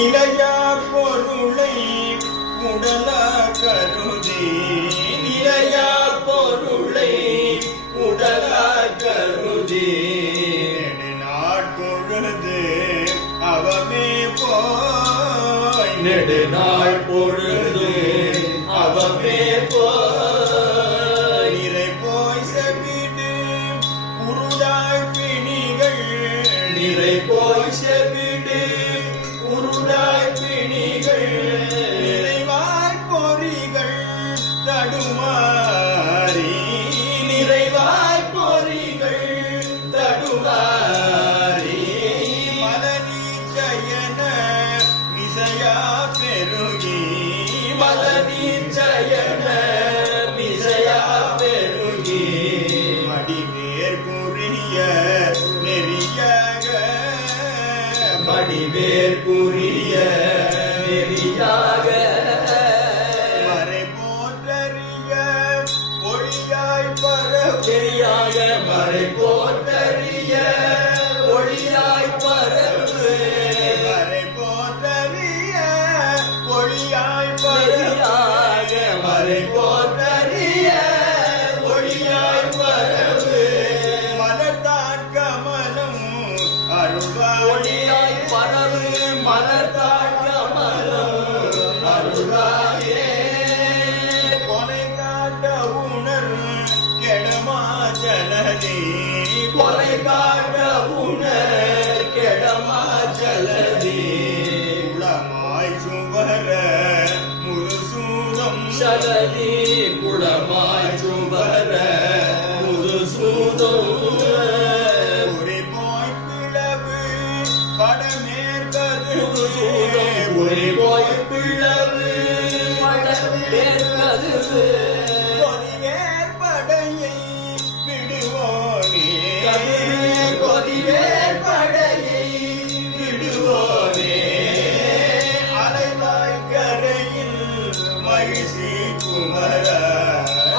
நிலையா பொருளை உடலா கருதி நிலையா பொருளை உடலா கருதி நெடுநாட்பொழுது அவமே போய் நெடுநாள் பொழுது அவமே போய் நிறை போய் செவிடு குருடாய் பிணிகள் நிறை போய் செவிடு குருடாய் பிணிகள் நிறைவாய் பொறிகள் தடுமாறி நிறைவாய் பொறிகள் தடுமாறி மலநீச்சயன மிசையா பெருகி மலநீச்சயன மிசையா பெருகி மடிவேர் புரிய நெறியாக மடிவேர் புரிய நெறியாக மறை போற்றறிய ஒளியாய் பரவெறியாக மறை போற்றறிய ஒளியாய் பரவு மறை போற்றறிய ஒளியாய் பரவியாக மறை போற்றறிய ஒளியாய் பரவு மலர்தான் கமலம் அருள்வாய் ஒளியாய் பரவு மலர்தான் கமலம் அருள்வாயே கொலை காட்ட உணர் கெடமா ஜலதி கொலை காட்ட உணர் கெடமா ஜலதி குளமாய் சுவர முழு சூதம் சலதி குளமாய் சுவர முழு சூதம் ஒரு போய் பிளவு படமேற்கது ஒரு போய் பிளவு படமேற்கது கொதிவேர் படையை விடுவோனே கொதிவேர் படையை விடுவோனே அலைவாய் கரையில் மகிழ்ச்சி குமர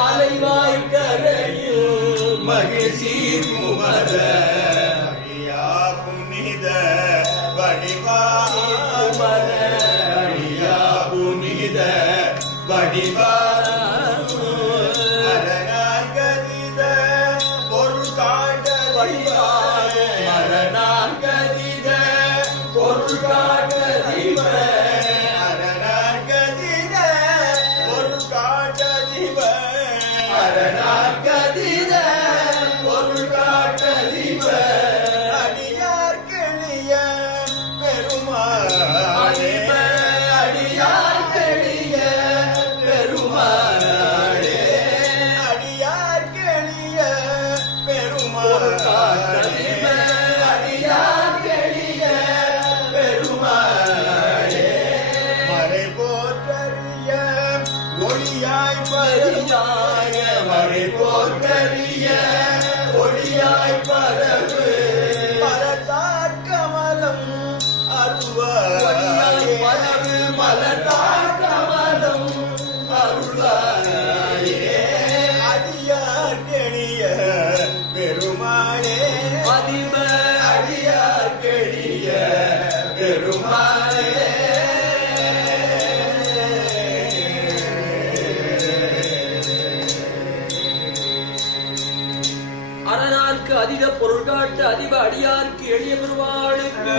அலைவாய் கரையில் மகிழ்ச்சி குமர அழியா புனித வடிவா குமர அழியா புனித வடிவா மரணார் கதித பொருள் காட்ட மரணார் கதித பொருள் காட்ட அரணார் கதித பொருள் காட்ட அரணார் கதித பொருள் காட்ட அடியார் கெளிய பெருமாளே அடியார் கெளிய பெருமாளே அடியார் கெளிய பெருமாளே அடியார் கெளிய பெருமாளே மறை போற்றறிய ஒளியாய் பரியாய மறை போற்றறிய ஒளியாய் பரவு மலர்த்தார் கமலம் அருள்வாய் பரவு மலர்த்தார் கமலம் அருள்வாயே அடியார் கெளிய பெருமாளே அதிப அடியார் கெளிய பெருமாளே அரணார்க்கு அதிக பொருள் காட்ட அதிப அடியார்க்கு எளிய பெருமாளுக்கு